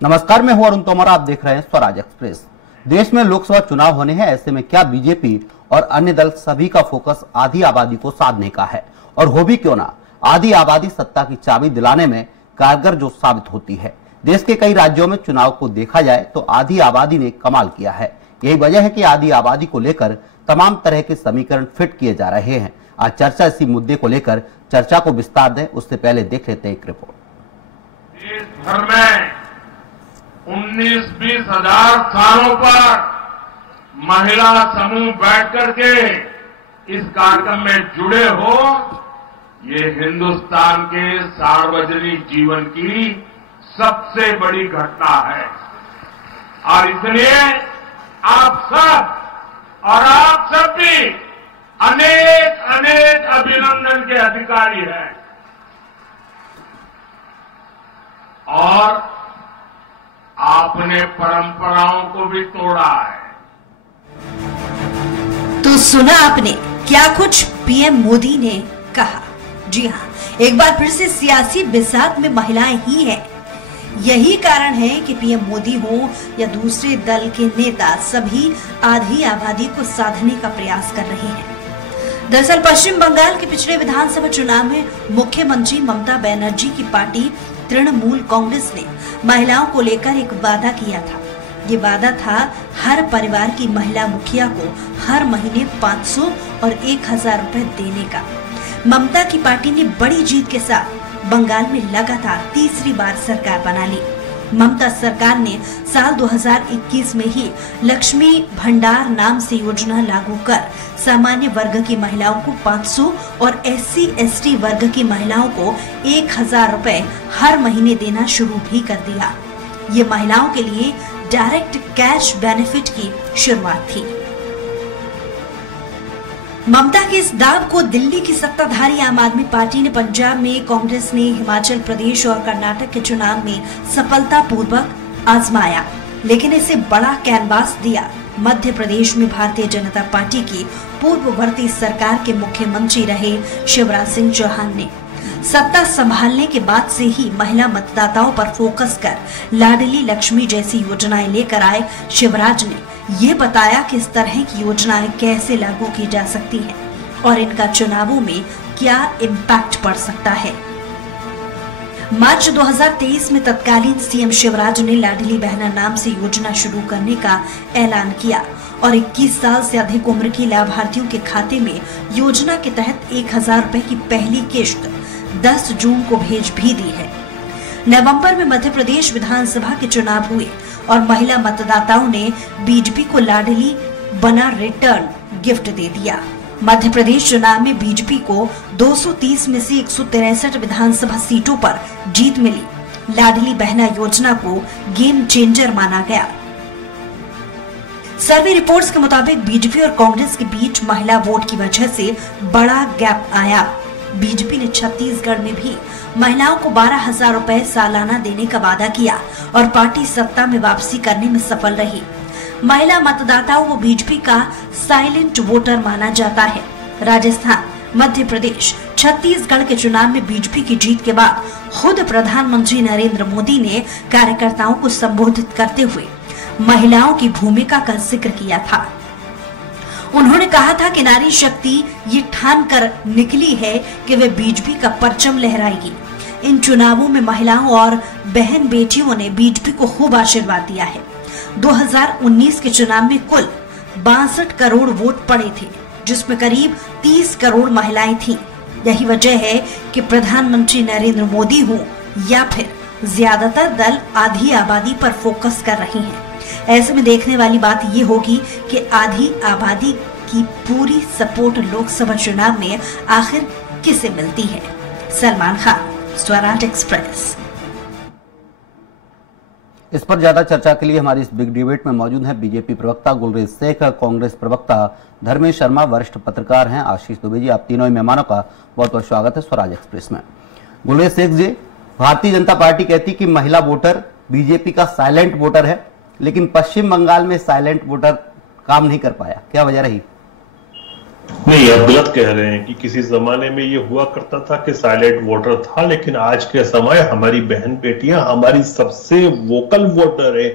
नमस्कार, मैं हूं अरुण तोमर। आप देख रहे हैं स्वराज एक्सप्रेस। देश में लोकसभा चुनाव होने हैं, ऐसे में क्या बीजेपी और अन्य दल सभी का फोकस आधी आबादी को साधने का है, और हो भी क्यों ना, आधी आबादी सत्ता की चाबी दिलाने में कारगर जो साबित होती है। देश के कई राज्यों में चुनाव को देखा जाए तो आधी आबादी ने कमाल किया है। यही वजह है कि आधी आबादी को लेकर तमाम तरह के समीकरण फिट किए जा रहे हैं। आज चर्चा इसी मुद्दे को लेकर चर्चा को विस्तार दें, उससे पहले देख लेते हैं एक रिपोर्ट। देश भर में 19-20 हजार स्थानों पर महिला समूह बैठ करके इस कार्यक्रम में जुड़े हो, ये हिंदुस्तान के सार्वजनिक जीवन की सबसे बड़ी घटना है। और इसलिए आप सब और आप सब भी अनेक अनेक अभिनंदन के अधिकारी हैं। और आपने परंपराओं को भी तोड़ा है। तो सुना आपने क्या कुछ पीएम मोदी ने कहा। जी हाँ, एक बार फिर से सियासी बिसात में महिलाएं ही हैं। यही कारण है कि पीएम मोदी हो या दूसरे दल के नेता, सभी आधी आबादी को साधने का प्रयास कर रहे हैं। दरअसल पश्चिम बंगाल के पिछले विधानसभा चुनाव में मुख्यमंत्री ममता बनर्जी की पार्टी तृणमूल कांग्रेस ने महिलाओं को लेकर एक वादा किया था। ये वादा था हर परिवार की महिला मुखिया को हर महीने 500 और 1000 रुपए देने का। ममता की पार्टी ने बड़ी जीत के साथ बंगाल में लगातार तीसरी बार सरकार बना ली। ममता सरकार ने साल 2021 में ही लक्ष्मी भंडार नाम से योजना लागू कर सामान्य वर्ग की महिलाओं को 500 और SC/ST वर्ग की महिलाओं को 1000 रुपए हर महीने देना शुरू भी कर दिया। ये महिलाओं के लिए डायरेक्ट कैश बेनिफिट की शुरुआत थी। ममता के इस दाव को दिल्ली की सत्ताधारी आम आदमी पार्टी ने पंजाब में, कांग्रेस ने हिमाचल प्रदेश और कर्नाटक के चुनाव में सफलतापूर्वक आजमाया, लेकिन इसे बड़ा कैनवास दिया मध्य प्रदेश में भारतीय जनता पार्टी की पूर्ववर्ती सरकार के मुख्यमंत्री रहे शिवराज सिंह चौहान ने। सत्ता संभालने के बाद से ही महिला मतदाताओं पर फोकस कर लाडली लक्ष्मी जैसी योजनाएं लेकर आए शिवराज ने ये बताया कि इस तरह की योजनाएं कैसे लागू की जा सकती हैं और इनका चुनावों में क्या इम्पैक्ट पड़ सकता है। मार्च 2023 में तत्कालीन सीएम शिवराज ने लाडली बहना नाम से योजना शुरू करने का ऐलान किया और 21 साल से अधिक उम्र की लाभार्थियों के खाते में योजना के तहत 1000 रुपए की पहली किश्त 10 जून को भेज भी दी है। नवंबर में मध्य प्रदेश विधानसभा के चुनाव हुए और महिला मतदाताओं ने बीजेपी को लाडली बना रिटर्न गिफ्ट दे दिया। मध्य प्रदेश चुनाव में बीजेपी को 230 में से 163 विधानसभा सीटों पर जीत मिली। लाडली बहना योजना को गेम चेंजर माना गया। सर्वे रिपोर्ट्स के मुताबिक बीजेपी और कांग्रेस के बीच महिला वोट की वजह से बड़ा गैप आया। बीजेपी ने छत्तीसगढ़ में भी महिलाओं को 12,000 रुपए सालाना देने का वादा किया और पार्टी सत्ता में वापसी करने में सफल रही। महिला मतदाताओं को बीजेपी का साइलेंट वोटर माना जाता है। राजस्थान, मध्य प्रदेश, छत्तीसगढ़ के चुनाव में बीजेपी की जीत के बाद खुद प्रधानमंत्री नरेंद्र मोदी ने कार्यकर्ताओं को संबोधित करते हुए महिलाओं की भूमिका का जिक्र किया था। उन्होंने कहा था कि नारी शक्ति ये ठान कर निकली है कि वे बीजेपी का परचम लहराएगी। इन चुनावों में महिलाओं और बहन बेटियों ने बीजेपी को खूब आशीर्वाद दिया है। 2019 के चुनाव में कुल 62 करोड़ वोट पड़े थे, जिसमें करीब 30 करोड़ महिलाएं थीं। यही वजह है कि प्रधानमंत्री नरेंद्र मोदी हो या फिर ज्यादातर दल आधी आबादी पर फोकस कर रहे हैं। ऐसे में देखने वाली बात ये होगी कि आधी आबादी की पूरी सपोर्ट लोकसभा चुनाव में आखिर किसे मिलती है। सलमान खान, स्वराज एक्सप्रेस। इस पर ज्यादा चर्चा के लिए हमारी इस बिग डिबेट में मौजूद हैं बीजेपी प्रवक्ता गुलरेज शेख, कांग्रेस प्रवक्ता धर्मेश शर्मा, वरिष्ठ पत्रकार हैं आशीष दुबे जी। आप तीनों ही मेहमानों का बहुत बहुत स्वागत है स्वराज एक्सप्रेस में। गुलरेज शेख जी, भारतीय जनता पार्टी कहती कि महिला वोटर बीजेपी का साइलेंट वोटर है, लेकिन पश्चिम बंगाल में साइलेंट वोटर काम नहीं कर पाया, क्या वजह रही? नहीं, आप गलत कह रहे हैं कि किसी जमाने में ये हुआ करता था कि साइलेंट वोटर था, लेकिन आज के समय हमारी बहन बेटियां हमारी सबसे वोकल वोटर है।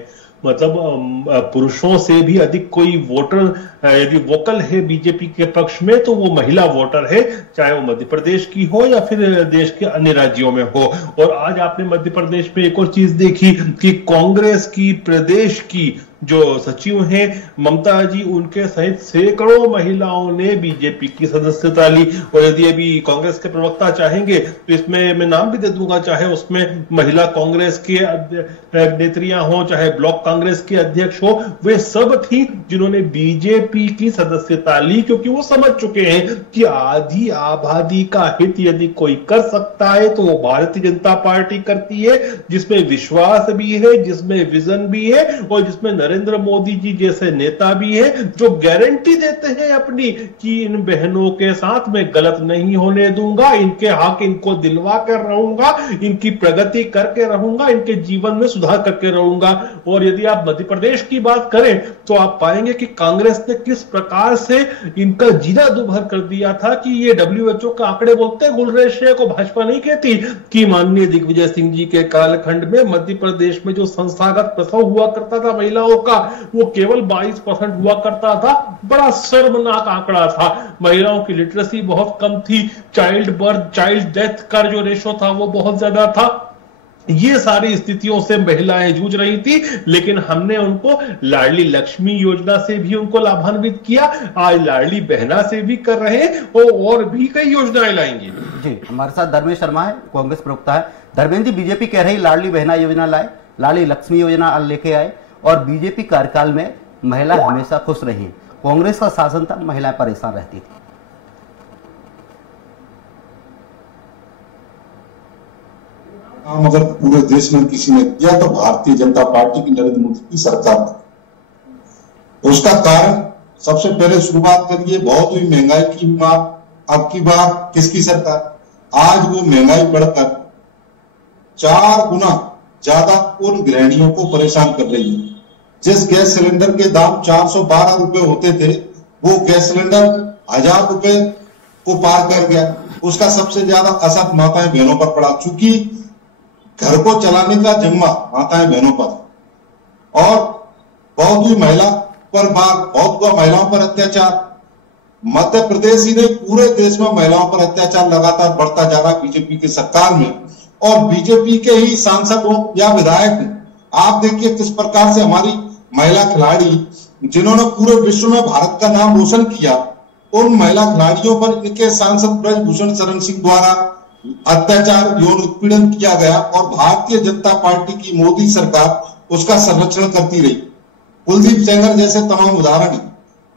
मतलब पुरुषों से भी अधिक कोई वोटर यदि वोकल है बीजेपी के पक्ष में तो वो महिला वोटर है, चाहे वो मध्य प्रदेश की हो या फिर देश के अन्य राज्यों में हो। और आज आपने मध्य प्रदेश में एक और चीज देखी कि कांग्रेस की प्रदेश की जो सचिव हैं ममता जी, उनके सहित सैकड़ों महिलाओं ने बीजेपी की सदस्यता ली। और यदि अभी कांग्रेस के प्रवक्ता चाहेंगे तो इसमें मैं नाम भी दे दूंगा, चाहे उसमें महिला कांग्रेस के नेत्रियां हो, चाहे ब्लॉक कांग्रेस के अध्यक्ष हो, वे सब थी जिन्होंने बीजेपी की सदस्यता ली, क्योंकि वो समझ चुके हैं कि आधी आबादी का हित यदि कोई कर सकता है तो वो भारतीय जनता पार्टी करती है, जिसमें विश्वास भी है, जिसमें विजन भी है और जिसमें नरेंद्र मोदी जी जैसे नेता भी है जो गारंटी देते हैं अपनी कि इन बहनों के साथ मैं गलत नहीं होने दूंगा, इनके हक इनको दिलवा कर रहूंगा, इनकी प्रगति करके रहूंगा, इनके जीवन में सुधार करके रहूंगा। और यदि आप मध्य प्रदेश की बात करें तो आप पाएंगे कि कांग्रेस ने किस प्रकार से इनका जीना दुभर कर दिया था कि ये WHO का आंकड़े बोलते हैं, गुलरेशे को भाजपा नहीं कहती, कि माननीय दिग्विजय सिंह जी के कालखंड में मध्य प्रदेश में जो संस्थागत प्रसव हुआ करता था महिलाओं का, वो केवल 22% हुआ करता था। बड़ा शर्मनाक आंकड़ा था। महिलाओं की लिटरेसी बहुत कम थी, चाइल्ड बर्थ, चाइल्ड डेथ का जो रेशो था वो बहुत ज्यादा था। ये सारी स्थितियों से महिलाएं जूझ रही थी, लेकिन हमने उनको लाडली लक्ष्मी योजना से भी उनको लाभान्वित किया, आज लाडली बहना से भी कर रहे हैं और भी कई योजनाएं लाएंगे। जी, हमारे साथ धर्मेश शर्मा है, कांग्रेस प्रवक्ता है। धर्मेंद्र जी, बीजेपी कह रही लाडली बहना योजना लाए, लाडली लक्ष्मी योजना लेके आए और बीजेपी कार्यकाल में महिला हमेशा खुश रही। कांग्रेस का शासन था, महिलाएं परेशान रहती थी। अगर पूरे देश में किसी ने किया तो भारतीय जनता पार्टी की नरेंद्र मोदी की सरकार थी। उसका कारण सबसे पहले शुरुआत करिए, बहुत हुई महंगाई की मार। अब की बार किसकी सरकार? आज वो महंगाई बढ़कर 4 गुना ज्यादा उन गृहिणियों को परेशान कर रही है। जिस गैस सिलेंडर के दाम 412 रुपए होते थे, वो गैस सिलेंडर 1000 रुपए को पार कर गया। उसका सबसे ज्यादा असर माताएं बहनों पर पड़ा, चूंकि घर को चलाने का जिम्मा माताएं बहनों पर। और बहुत हुई महिला पर मार, बहुत हुआ महिलाओं पर अत्याचार। मध्य प्रदेश ही नहीं, पूरे देश में महिलाओं पर अत्याचार लगातार बढ़ता जा रहा है बीजेपी की सरकार में। और बीजेपी के ही सांसद हो या विधायक, आप देखिए किस प्रकार से हमारी महिला खिलाड़ी जिन्होंने पूरे विश्व में भारत का नाम रोशन किया, उन महिला खिलाड़ियों पर इनके सांसद ब्रजभूषण शरण सिंह द्वारा अत्याचार, यौन उत्पीड़न किया गया और भारतीय जनता पार्टी की मोदी सरकार उसका संरक्षण करती रही। कुलदीप सेंगर जैसे तमाम उदाहरण है।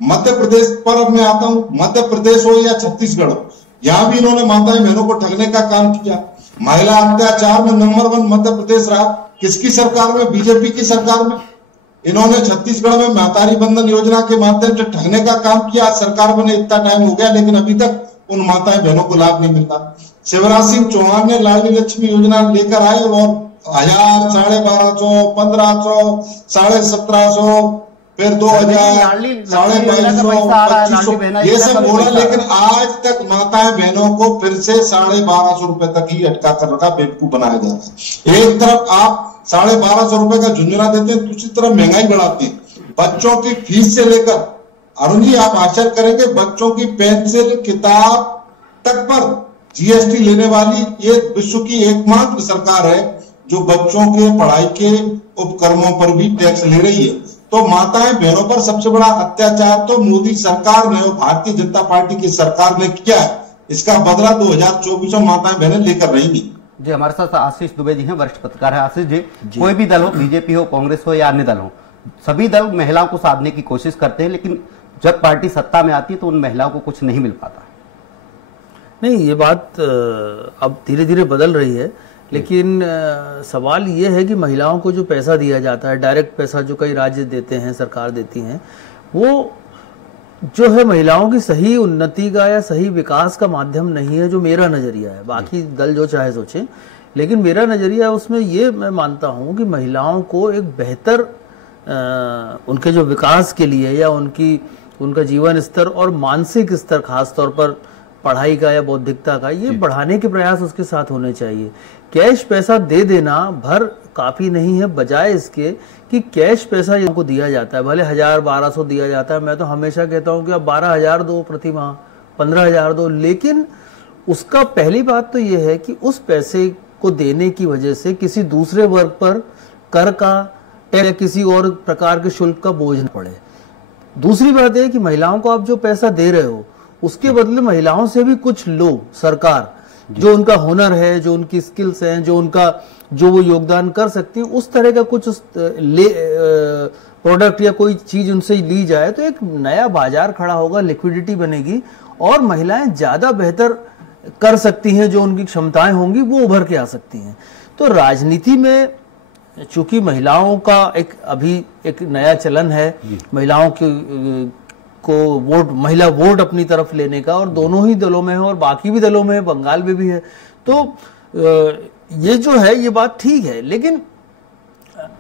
मध्य प्रदेश पर अब मैं आता हूं, मध्य प्रदेश हो या छत्तीसगढ़ हो, यहां भी इन्होंने माताएं बहनों को ठगने का काम किया। महिला अत्याचार में नंबर 1 मध्य प्रदेश रहा। किसकी सरकार में? बीजेपी की सरकार में। इन्होंने छत्तीसगढ़ में महतारी बंधन योजना के माध्यम से ठगने का काम किया। सरकार बने इतना टाइम हो गया, लेकिन अभी तक उन माताएं बहनों को लाभ नहीं मिलता। शिवराज सिंह चौहान ने लाडली लक्ष्मी योजना लेकर आए और 1000, 1250, 1500, 1750, फिर 2000, 2250, ये सब बोला, लेकिन आज तक माताएं बहनों को फिर से 1250 रुपए तक ही अटका कर रखा, बेवकूफ बनाया जा रहा है। एक तरफ आप 1250 रुपए का झुंझुना देते हैं, दूसरी तरफ महंगाई बढ़ाते हैं। बच्चों की फीस से लेकर, अरुण जी आप आश्चर्य करेंगे, बच्चों की पेंसिल किताब तक पर जीएसटी लेने वाली ये विश्व की एकमात्र सरकार है जो बच्चों के पढ़ाई के उपकरणों पर भी टैक्स ले रही है। तो माताएं बहनों पर सबसे बड़ा अत्याचार तो मोदी सरकार ने और भारतीय जनता पार्टी की सरकार ने किया है। इसका बदला 2024 में माताएं बहनें लेकर रहेंगी। जी, हमारे साथ आशीष दुबे जी हैं, वरिष्ठ पत्रकार है। आशीष जी, कोई भी दल हो, बीजेपी हो, कांग्रेस हो या अन्य दल हो, सभी दल महिलाओं को साधने की कोशिश करते हैं, लेकिन जब पार्टी सत्ता में आती है तो उन महिलाओं को कुछ नहीं मिल पाता। नहीं, ये बात अब धीरे धीरे बदल रही है, लेकिन सवाल ये है कि महिलाओं को जो पैसा दिया जाता है, डायरेक्ट पैसा जो कई राज्य देते हैं, सरकार देती हैं, वो जो है महिलाओं की सही उन्नति का या सही विकास का माध्यम नहीं है, जो मेरा नजरिया है। बाकी दल जो चाहे सोचें, लेकिन मेरा नजरिया उसमें ये मैं मानता हूँ कि महिलाओं को एक बेहतर उनके जो विकास के लिए या उनकी उनका जीवन स्तर और मानसिक स्तर, खास तौर पर पढ़ाई का या बौद्धिकता का, ये बढ़ाने के प्रयास उसके साथ होने चाहिए। कैश पैसा दे देना भर काफी नहीं है, बजाय इसके कि कैश पैसा इनको दिया जाता है, भले 1000-1200 दिया जाता है, मैं तो हमेशा कहता हूं कि आप 12,000 दो प्रति माह, 15,000 दो, लेकिन उसका पहली बात तो यह है कि उस पैसे को देने की वजह से किसी दूसरे वर्ग पर कर का या किसी और प्रकार के शुल्क का बोझ न पड़े। दूसरी बात है कि महिलाओं को आप जो पैसा दे रहे हो उसके बदले महिलाओं से भी कुछ लो, सरकार जो उनका हुनर है, जो उनकी स्किल्स हैं, जो वो योगदान कर सकती है, उस तरह का कुछ प्रोडक्ट या कोई चीज उनसे ली जाए तो एक नया बाजार खड़ा होगा, लिक्विडिटी बनेगी और महिलाएं ज्यादा बेहतर कर सकती हैं, जो उनकी क्षमताएं होंगी वो उभर के आ सकती हैं। तो राजनीति में चूंकि महिलाओं का अभी एक नया चलन है, महिलाओं को वोट, महिला वोट अपनी तरफ लेने का, और दोनों ही दलों में है और बाकी भी दलों में है, बंगाल में भी है, तो ये जो है ये बात ठीक है, लेकिन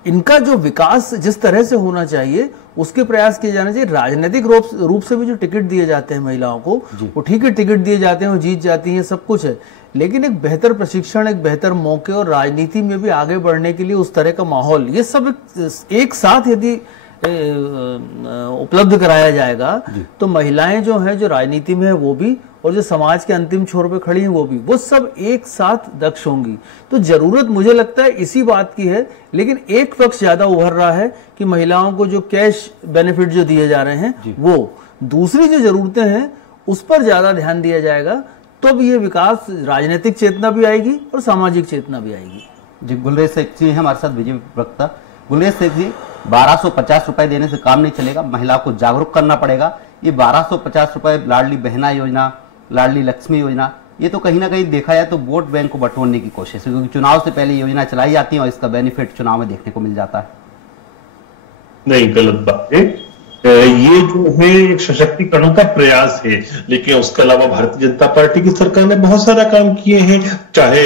इनका जो विकास जिस तरह से होना चाहिए उसके प्रयास किए जाने चाहिए। राजनीतिक रूप से भी जो टिकट दिए जाते हैं महिलाओं को, वो ठीक है, टिकट दिए जाते हैं, वो जीत जाती हैं, सब कुछ है, लेकिन एक बेहतर प्रशिक्षण, एक बेहतर मौके और राजनीति में भी आगे बढ़ने के लिए उस तरह का माहौल, ये सब एक साथ यदि उपलब्ध कराया जाएगा तो महिलाएं जो हैं, जो राजनीति में है वो भी, और जो समाज के अंतिम छोर पे खड़ी हैं वो सब एक साथ दक्ष होंगी। तो जरूरत मुझे लगता है इसी बात की है, लेकिन एक पक्ष ज्यादा उभर रहा है कि महिलाओं को जो कैश बेनिफिट जो दिए जा रहे हैं वो, दूसरी जो जरूरतें हैं उस पर ज्यादा ध्यान दिया जाएगा, तब ये विकास, राजनीतिक चेतना भी आएगी और सामाजिक चेतना भी आएगी। जी, गुलरेज शेख जी हमारे साथ बीजेपी प्रवक्ता। गुलरेज शेख जी, 1250 रुपए देने से काम नहीं चलेगा, महिला को जागरूक करना पड़ेगा। ये 1250 रुपए लाडली बहना योजना, लाडली लक्ष्मी योजना, ये तो कहीं ना कहीं देखा जाए तो वोट बैंक को बटोरने की कोशिश है, क्योंकि चुनाव से पहले योजना चलाई जाती है और इसका बेनिफिट चुनाव में देखने को मिल जाता है। नहीं, गलत बात है। ये जो है एक सशक्तिकरण का प्रयास है, लेकिन उसके अलावा भारतीय जनता पार्टी की सरकार ने बहुत सारा काम किए हैं, चाहे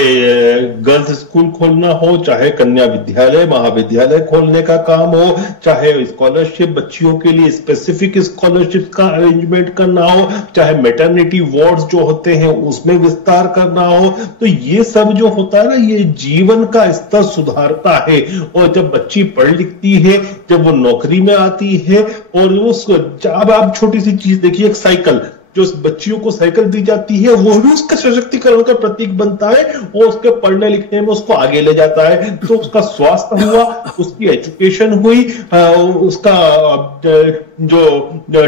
गर्ल्स स्कूल खोलना हो, चाहे कन्या विद्यालय महाविद्यालय खोलने का काम हो, चाहे स्कॉलरशिप, बच्चियों के लिए स्पेसिफिक स्कॉलरशिप का अरेंजमेंट करना हो, चाहे मैटरनिटी वार्ड्स जो होते हैं उसमें विस्तार करना हो। तो ये सब जो होता है ना, ये जीवन का स्तर सुधारता है, और जब बच्ची पढ़ लिखती है, जब वो नौकरी में आती है, और उसको, अब आप छोटी सी चीज देखिए, एक साइकिल, जो बच्चियों को साइकिल दी जाती है वो भी उसका सशक्तिकरण का प्रतीक बनता है, और उसके पढ़ने लिखने में उसको आगे ले जाता है। तो उसका स्वास्थ्य हुआ, उसकी एजुकेशन हुई, उसका जो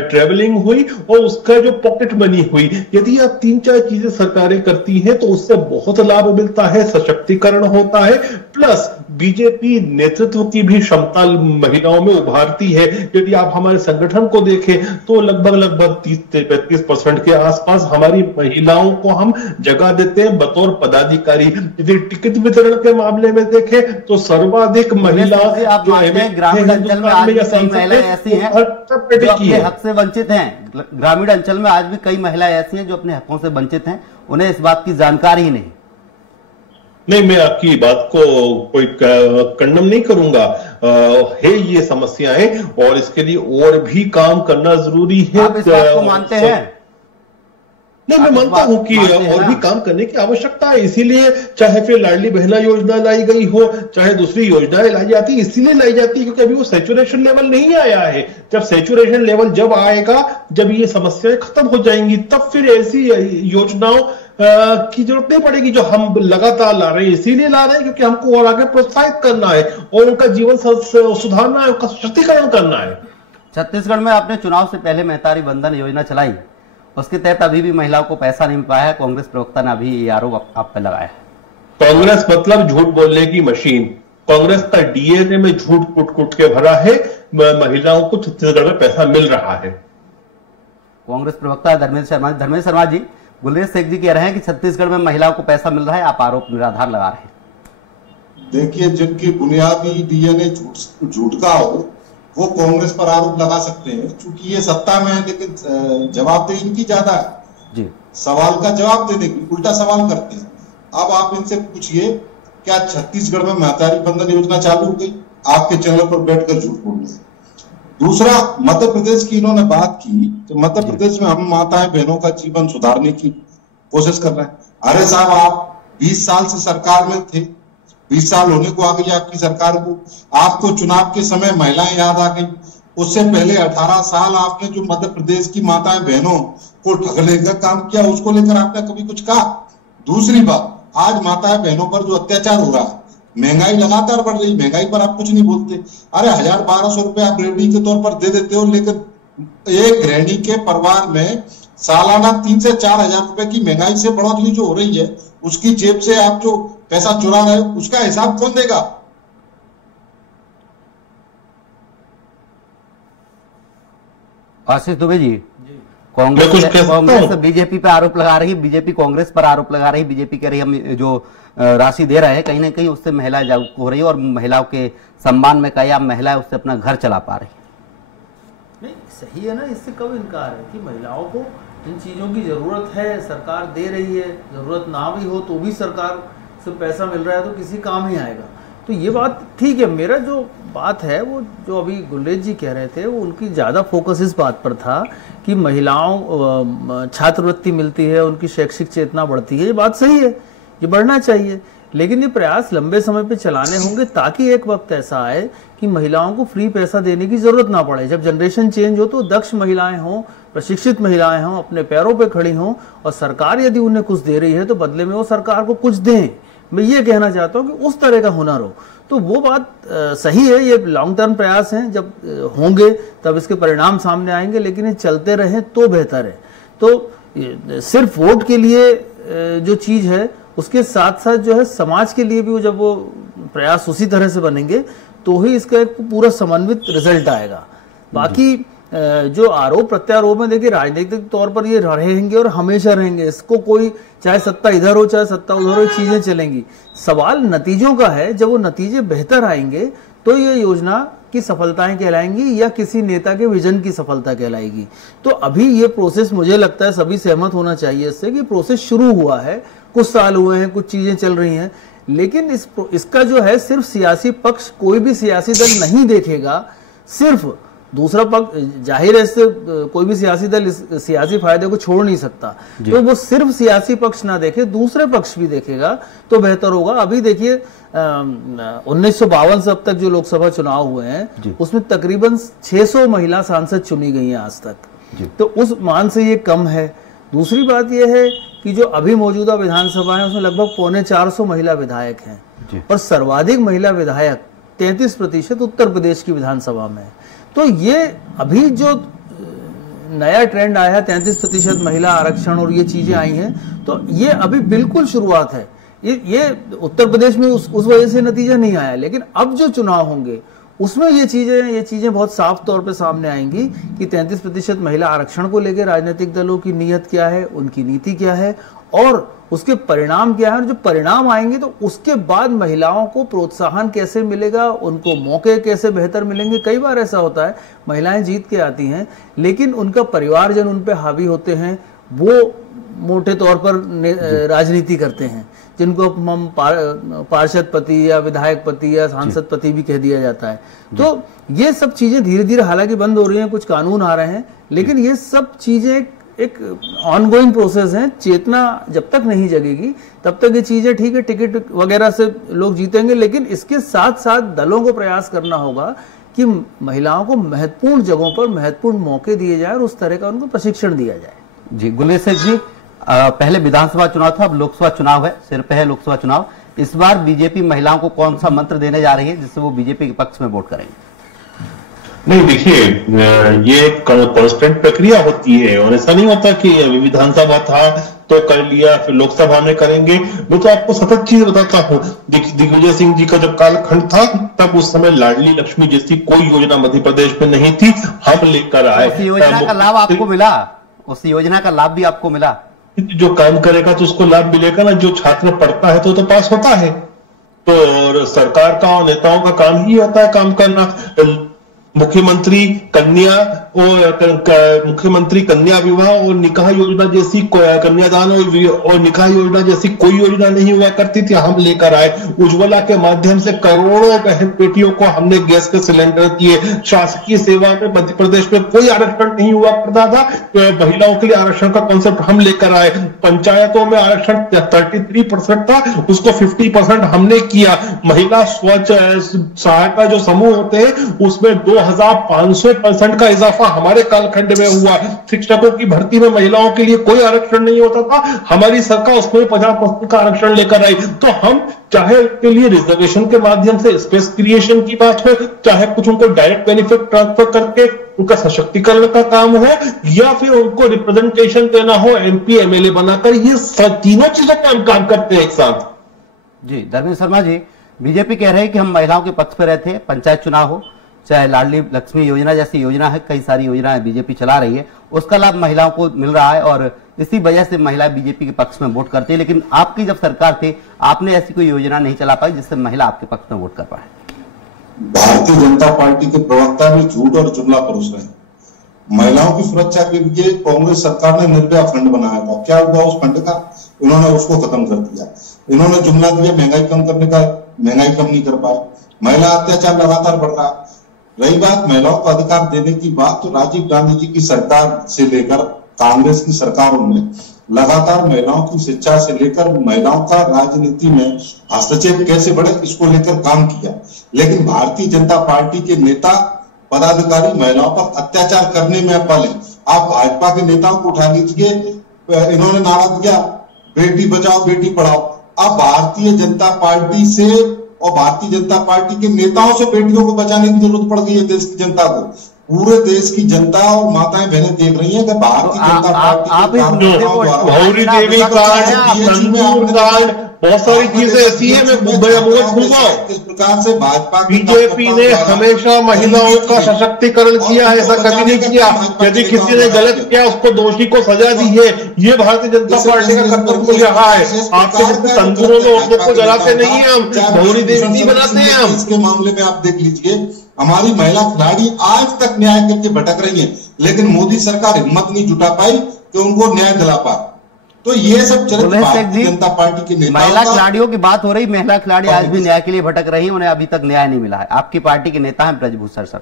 ट्रेवलिंग हुई, और उसका जो पॉकेट मनी हुई। यदि आप 3-4 चीजें सरकारें करती हैं तो उससे बहुत लाभ मिलता है, सशक्तिकरण होता है, प्लस बीजेपी नेतृत्व की भी क्षमता महिलाओं में उभारती है। यदि आप हमारे संगठन को देखें तो लगभग 30 से 35% के आसपास हमारी महिलाओं को हम जगह देते हैं बतौर पदाधिकारी। यदि टिकट वितरण के मामले में देखें तो सर्वाधिक महिला जो ग्रामीण अंचल में आज भी कई महिलाएं ऐसी हैं जो अपने हक से वंचित हैं। ग्रामीण अंचल में आज भी कई महिलाएं ऐसी हैं जो अपने हकों से वंचित हैं, उन्हें इस बात की जानकारी ही नहीं। नहीं, मैं आपकी बात को कोई खंडन नहीं करूंगा, है ये समस्याएं, और इसके लिए और भी काम करना जरूरी है। आप इस बात को मानते हैं? नहीं, मैं मानता हूं कि और भी काम करने की आवश्यकता है, इसीलिए चाहे फिर लाडली बहना योजना लाई गई हो, चाहे दूसरी योजनाएं लाई जाती है, इसीलिए लाई जाती है क्योंकि अभी वो सैचुरेशन लेवल नहीं आया है। जब सैचुरेशन लेवल जब आएगा, जब ये समस्याएं खत्म हो जाएंगी, तब फिर ऐसी योजनाओं की जरूरत नहीं पड़ेगी जो हम लगातार ला रहे हैं। इसीलिए ला रहे हैं क्योंकि हमको और आगे प्रोत्साहित करना है और उनका जीवन सुधारना है, उनका सशक्तिकरण करना है। छत्तीसगढ़ में आपने चुनाव से पहले महतारी बंधन योजना चलाई, उसके तहत अभी भी महिलाओं को पैसा नहीं मिल पाया है। कांग्रेस प्रवक्ता ने अभी ये आरोप आप पे लगाया है। कांग्रेस मतलब झूठ बोलने की मशीन। कांग्रेस का डीएनए में झूठ कूट के भरा है। महिलाओं को छत्तीसगढ़ में पैसा मिल रहा है। कांग्रेस प्रवक्ता धर्मेंद्र शर्मा जी, गुलरेज शेख जी कह रहे हैं कि छत्तीसगढ़ में महिलाओं को पैसा मिल रहा है, आप आरोप निराधार लगा रहे हैं। देखिए, जिनकी बुनियादी डीएनए झूठ का हो वो कांग्रेस पर आरोप लगा सकते हैं, क्योंकि ये सत्ता में है, लेकिन जवाबदेही इनकी ज्यादा है जी। सवाल का जवाब देने की उल्टा सवाल करते हैं। अब आप इनसे पूछिए, क्या छत्तीसगढ़ में महतारी बंधन योजना चालू हो गई? आपके चैनल पर बैठकर झूठ बोल रहे हैं। दूसरा, मध्य प्रदेश की इन्होंने बात की, तो मध्य प्रदेश में हम माताएं बहनों का जीवन सुधारने की कोशिश कर रहे हैं। अरे साहब, आप 20 साल से सरकार में थे, 20 साल होने को आ गई आपकी सरकार को, आपको चुनाव के समय महिलाएं याद आ गई। उससे पहले 18 साल आपने जो मध्य प्रदेश की माताएं बहनों को ठगने का काम किया, उसको लेकर आपने कभी कुछ कहा? दूसरी बात, आज माताएं बहनों पर जो अत्याचार हो रहा है, महंगाई लगातार बढ़ रही, महंगाई पर आप कुछ नहीं बोलते। अरे 1000-1200 रुपए आप गृहिणी के तौर पर दे देते हो, लेकिन एक गृहिणी के परिवार में सालाना 3 से 4 हजार रुपए की महंगाई से बढ़ोतरी जो हो रही है, उसकी जेब से आप जो पैसा चुरा रहे हो, उसका हिसाब कौन देगा? आशीष दुबे जी, कांग्रेस बीजेपी पे आरोप लगा रही है, बीजेपी कांग्रेस पर आरोप लगा रही है। बीजेपी कह रही है हम जो राशि दे रहे हैं कहीं ना कहीं उससे महिला जागरूक हो रही है और महिलाओं के सम्मान में कहा महिला है उससे अपना घर चला पा रही है। नहीं, सही है ना, इससे कब इनकार है कि महिलाओं को इन चीज़ों की ज़रूरत है, सरकार दे रही है, ज़रूरत ना भी हो तो भी सरकार से पैसा मिल रहा है तो किसी काम ही आएगा। तो ये बात ठीक है। मेरा जो बात है वो जो अभी गुलरेज जी कह रहे थे, वो उनकी ज़्यादा फोकस इस बात पर था कि महिलाओं छात्रवृत्ति मिलती है, उनकी शैक्षिक चेतना बढ़ती है। ये बात सही है, ये बढ़ना चाहिए, लेकिन ये प्रयास लंबे समय पे चलाने होंगे ताकि एक वक्त ऐसा आए कि महिलाओं को फ्री पैसा देने की जरूरत ना पड़े। जब जनरेशन चेंज हो तो दक्ष महिलाएं हों, प्रशिक्षित महिलाएं हों, अपने पैरों पे खड़ी हों, और सरकार यदि उन्हें कुछ दे रही है तो बदले में वो सरकार को कुछ दें। मैं ये कहना चाहता हूँ कि उस तरह का हुनर हो, तो वो बात सही है। ये लॉन्ग टर्म प्रयास हैं, जब होंगे तब इसके परिणाम सामने आएंगे, लेकिन ये चलते रहें तो बेहतर है। तो सिर्फ वोट के लिए जो चीज़ है उसके साथ साथ जो है समाज के लिए भी जब वो प्रयास उसी तरह से बनेंगे तो ही इसका एक पूरा समन्वित रिजल्ट आएगा। बाकी जो आरोप प्रत्यारोप में देखिए राजनीतिक तौर पर ये रहेंगे और हमेशा रहेंगे, इसको कोई चाहे सत्ता इधर हो चाहे सत्ता उधर हो, चीजें चलेंगी। सवाल नतीजों का है, जब वो नतीजे बेहतर आएंगे तो ये योजना की सफलताएं कहलाएंगी या किसी नेता के विजन की सफलता कहलाएगी। तो अभी ये प्रोसेस, मुझे लगता है सभी सहमत होना चाहिए इससे कि प्रोसेस शुरू हुआ है, कुछ साल हुए हैं, कुछ चीजें चल रही हैं, लेकिन इसका जो है सिर्फ सियासी पक्ष, कोई भी सियासी दल नहीं देखेगा, सिर्फ दूसरा पक्ष, जाहिर है इससे कोई भी सियासी दल इस सियासी फायदे को छोड़ नहीं सकता, तो वो सिर्फ सियासी पक्ष ना देखे, दूसरे पक्ष भी देखेगा तो बेहतर होगा। अभी देखिए 1952 से अब तक जो लोकसभा चुनाव हुए हैं उसमें तकरीबन 600 महिला सांसद चुनी गई हैं आज तक, तो उस मान से ये कम है। दूसरी बात यह है कि जो अभी मौजूदा विधानसभा है उसमें लगभग 450 महिला विधायक हैं और सर्वाधिक महिला विधायक 33% उत्तर प्रदेश की विधानसभा में। तो ये अभी जो नया ट्रेंड आया है 33% महिला आरक्षण और ये चीजें आई हैं, तो ये अभी बिल्कुल शुरुआत है। ये उत्तर प्रदेश में उस वजह से नतीजा नहीं आया, लेकिन अब जो चुनाव होंगे उसमें ये चीजें बहुत साफ तौर पे सामने आएंगी कि 33% महिला आरक्षण को लेकर राजनीतिक दलों की नीयत क्या है, उनकी नीति क्या है और उसके परिणाम क्या है। और जो परिणाम आएंगे तो उसके बाद महिलाओं को प्रोत्साहन कैसे मिलेगा, उनको मौके कैसे बेहतर मिलेंगे। कई बार ऐसा होता है महिलाएं जीत के आती हैं लेकिन उनका परिवारजन उन पे हावी होते हैं, वो मोटे तौर पर राजनीति करते हैं, जिनको हम पार्षद पति या विधायक पति या सांसद पति भी कह दिया जाता है। तो ये सब चीजें धीरे धीरे हालांकि बंद हो रही हैं, कुछ कानून आ रहे हैं, लेकिन ये सब चीजें एक ऑनगोइंग प्रोसेस है। चेतना जब तक नहीं जगेगी तब तक ये चीजें ठीक है, टिकट वगैरह से लोग जीतेंगे, लेकिन इसके साथ साथ दलों को प्रयास करना होगा कि महिलाओं को महत्वपूर्ण जगहों पर महत्वपूर्ण मौके दिए जाए और उस तरह का उनको प्रशिक्षण दिया जाए। जी गुलरेज जी, पहले विधानसभा चुनाव था, अब लोकसभा चुनाव है, सिर पे है लोकसभा चुनाव। इस बार बीजेपी महिलाओं को कौन सा मंत्र देने जा रही है जिससे वो बीजेपी के पक्ष में वोट करेंगे? नहीं, देखिए ये एक कांस्टेंट प्रक्रिया होती है और ऐसा नहीं होता कि विधानसभा था तो कर लिया फिर लोकसभा में करेंगे। मैं तो आपको सतत चीज बताता हूँ, दिग्विजय सिंह जी का जब कालखंड था तब उस समय लाडली लक्ष्मी जैसी कोई योजना मध्य प्रदेश में नहीं थी, हम लेकर आए। उस योजना का लाभ आपको मिला? उस योजना का लाभ भी आपको मिला? जो काम करेगा तो उसको लाभ मिलेगा ना। जो छात्र पढ़ता है तो पास होता है। तो सरकार का और नेताओं का काम ही होता है काम करना। मुख्यमंत्री कन्या विवाह और निकाह योजना जैसी कन्यादान और निकाह योजना जैसी कोई योजना नहीं हुआ करती थी, हम लेकर आए। उज्ज्वला के माध्यम से करोड़ों बहन बेटियों को हमने गैस के सिलेंडर दिए। शासकीय सेवा में मध्य प्रदेश में कोई आरक्षण नहीं हुआ करता था, महिलाओं के लिए आरक्षण का कॉन्सेप्ट हम लेकर आए। पंचायतों में आरक्षण 33% था, उसको 50% हमने किया। महिला स्व सहायता जो समूह होते हैं उसमें 2500% का इजाफा हमारे कालखंड में हुआ। शिक्षकों की भर्ती में महिलाओं के लिए कोई आरक्षण नहीं होता था, हमारी सरकार उसमें 50% का आरक्षण लेकर आई। तो हम चाहे उसके लिए रिजर्वेशन के माध्यम से स्पेस क्रिएशन की बात हो, चाहे कुछ उनको डायरेक्ट बेनिफिट ट्रांसफर करके उनका सशक्तिकरण का काम हो, या फिर उनको रिप्रेजेंटेशन देना हो MP MLA बनाकर, ये तीनों चीजों पर हम काम करते हैं एक साथ। जी धर्मेंद्र शर्मा जी, बीजेपी कह रही है कि हम महिलाओं के पक्ष पर रहते हैं, पंचायत चुनाव हो चाहे लाडली लक्ष्मी योजना जैसी योजना है, कई सारी योजनाएं बीजेपी चला रही है, उसका लाभ महिलाओं को मिल रहा है और इसी वजह से महिलाएं बीजेपी के पक्ष में वोट करती है। लेकिन आपकी जब सरकार थी आपने ऐसी कोई योजना नहीं चला पाई जिससे महिला आपके पक्ष में वोट कर पाए। भारतीय जनता पार्टी के प्रवक्ता भी झूठ और जुमला परोस रहे हैं। महिलाओं की सुरक्षा के लिए कांग्रेस सरकार ने निर्भया फंड बनाया था, क्या हुआ उस फंड का? इन्होंने उसको खत्म कर दिया। इन्होंने जुमला दिया महंगाई कम करने का, महंगाई कम नहीं कर पाए। महिला अत्याचार लगातार बढ़ रहा है। रही बात महिलाओं को अधिकार देने की बात, तो राजीव गांधी जी की सरकार से लेकर कांग्रेस की सरकारों ने लगातार महिलाओं की शिक्षा से लेकर महिलाओं का राजनीति में हस्तक्षेप कैसे बढ़े इसको लेकर काम किया। लेकिन भारतीय जनता पार्टी के नेता पदाधिकारी महिलाओं पर अत्याचार करने में अव्वल हैं। आप भाजपा के नेताओं को उठा लीजिए, इन्होंने नारा दिया बेटी बचाओ बेटी पढ़ाओ। अब भारतीय जनता पार्टी से और भारतीय जनता पार्टी के नेताओं से बेटियों को बचाने की जरूरत पड़ गई है देश की जनता को। पूरे देश की जनता और माताएं बहनें देख रही हैं कि भारतीय जनता पार्टी भौरी देवी कांड बहुत सारी चीजें ऐसी है। किस प्रकार से भाजपा बीजेपी ने हमेशा महिलाओं का सशक्तिकरण किया है, ऐसा कभी नहीं किया। यदि किसी ने गलत किया उसको दोषी को सजा दी है, ये भारतीय जनता पार्टी का कर्तव्य रहा है। आपके जैसे तंदूरों में औरतों को जलाते नहीं है हम, भौरी देवी नहीं बनाते हैं हम। इसके मामले में आप देख लीजिए, हमारी महिला खिलाड़ी आज तक न्याय के लिए भटक रही है, लेकिन मोदी सरकार हिम्मत नहीं जुटा पाई कि उनको न्याय दिला पाए। तो ये सब भारतीय जनता पार्टी के नेता, महिला खिलाड़ियों की बात हो रही, महिला खिलाड़ी आज भी न्याय के लिए भटक रही है, उन्हें अभी तक न्याय नहीं मिला है। आपकी पार्टी के नेता हैं ब्रजभूषण सर।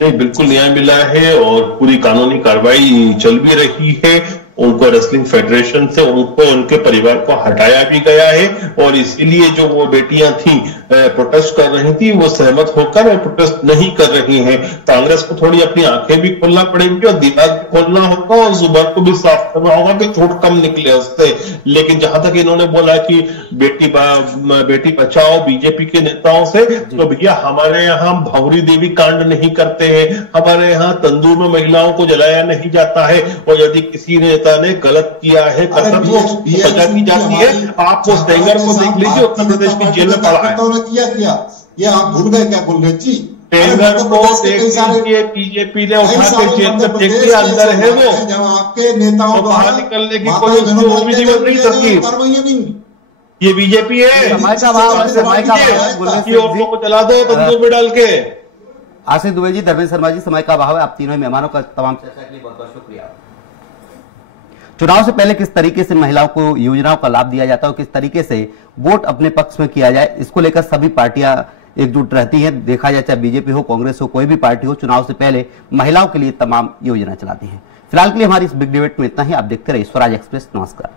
नहीं, बिल्कुल न्याय मिला है और पूरी कानूनी कार्रवाई चल भी रही है। उनको रेसलिंग फेडरेशन से उनको उनके परिवार को हटाया भी गया है और इसीलिए जो वो बेटियां थी प्रोटेस्ट कर रही थी वो सहमत होकर और प्रोटेस्ट नहीं कर रही हैं। कांग्रेस को थोड़ी अपनी आंखें भी खोलना पड़ेगी और दिमाग भी खोलना होगा और जुबान को भी साफ करना होगा कि झूठ कम निकले उससे। लेकिन जहां तक इन्होंने बोला कि बेटी बचाओ बीजेपी के नेताओं से, तो भैया हमारे यहाँ भौरी देवी कांड नहीं करते हैं, हमारे यहाँ तंदूर में महिलाओं को जलाया नहीं जाता है और यदि किसी नेता ने गलत किया है सजा की जाती है। आप वो सेंगर को देख लीजिए, उत्तर प्रदेश की जेल में पड़ा है। किया ये आप भूल गए क्या बोल रहे जी? सेंगर को देख लीजिए, बीजेपी ने उठा के जेल में फेंक दिया, अंदर है वो। जब आपके नेताओं बाहर निकलने की कोई जरूरत नहीं सरकी। ये बीजेपी है, औरतों को जला दो तंदूर में डाल के। आशीष दुबे जी, धर्मेंद्र शर्मा जी, समय का अभाव है। आप तीनों मेहमानों का तमाम चर्चा के लिए बहुत बहुत शुक्रिया। चुनाव से पहले किस तरीके से महिलाओं को योजनाओं का लाभ दिया जाता है और किस तरीके से वोट अपने पक्ष में किया जाए, इसको लेकर सभी पार्टियां एकजुट रहती हैं। देखा जाए चाहे बीजेपी हो, कांग्रेस हो, कोई भी पार्टी हो, चुनाव से पहले महिलाओं के लिए तमाम योजना चलाती है। फिलहाल के लिए हमारी इस बिग डिबेट में इतना ही। आप देखते रहिए स्वराज एक्सप्रेस। नमस्कार।